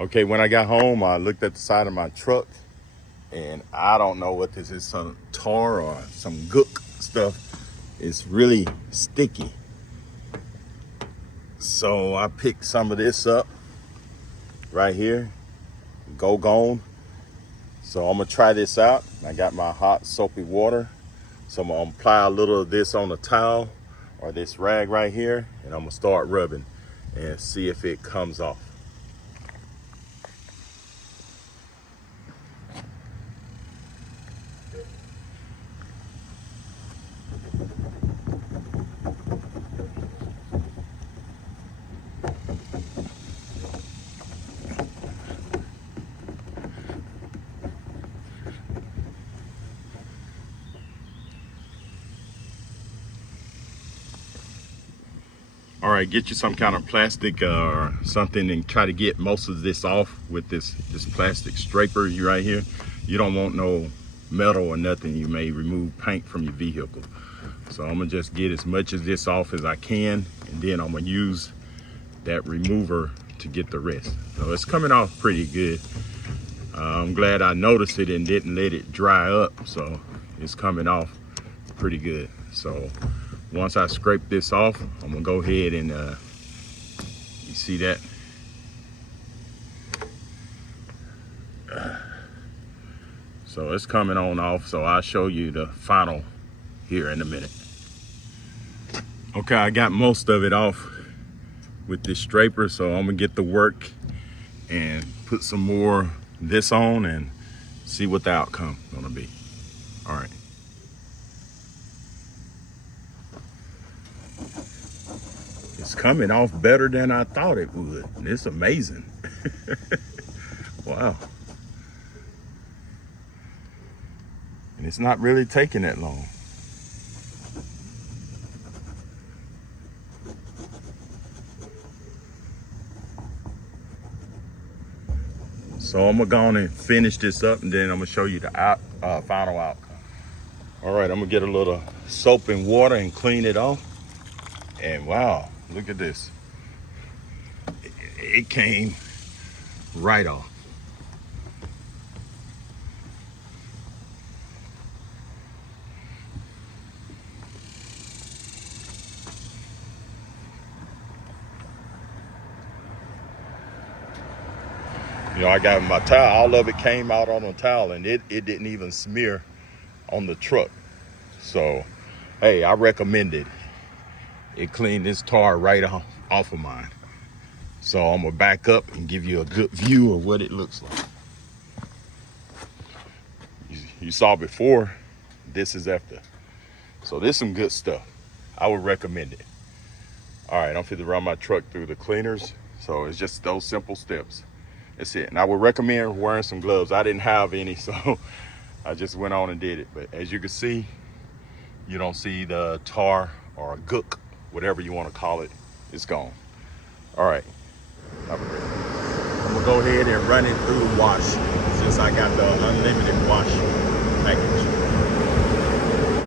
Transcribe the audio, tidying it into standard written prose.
Okay, when I got home, I looked at the side of my truck, and I don't know what this is, some tar or some gook stuff. It's really sticky. So I picked some of this up right here, go gone. So I'm gonna try this out. I got my hot soapy water. So I'm gonna apply a little of this on a towel or this rag right here, and I'm gonna start rubbing and see if it comes off. All right, get you some kind of plastic or something and try to get most of this off with this plastic scraper right here. You don't want no metal or nothing. You may remove paint from your vehicle. So I'm gonna just get as much of this off as I can, and then I'm gonna use that remover to get the rest. So it's coming off pretty good. I'm glad I noticed it and didn't let it dry up. So it's coming off pretty good. So once I scrape this off, I'm gonna go ahead and you see that? So it's coming on off. So I'll show you the final here in a minute. Okay, I got most of it off with this scraper, so I'm gonna get to work and put some more this on and see what the outcome gonna be. All right. It's coming off better than I thought it would. It's amazing. Wow. And it's not really taking that long. So I'm gonna go on and finish this up, and then I'm gonna show you the final outcome. All right, I'm gonna get a little soap and water and clean it off. And wow, look at this. It came right off. You know, I got my towel, all of it came out on the towel, and it didn't even smear on the truck. So, hey, I recommend it. It cleaned this tar right off of mine. So I'm gonna back up and give you a good view of what it looks like. You saw before, this is after. So this is some good stuff. I would recommend it. All right, I'm finna run my truck through the cleaners. So it's just those simple steps. That's it. And I would recommend wearing some gloves. I didn't have any, so I just went on and did it. But as you can see, you don't see the tar or a gook, whatever you want to call it, it's gone. All right, I'm gonna go ahead and run it through wash since I got the unlimited wash package.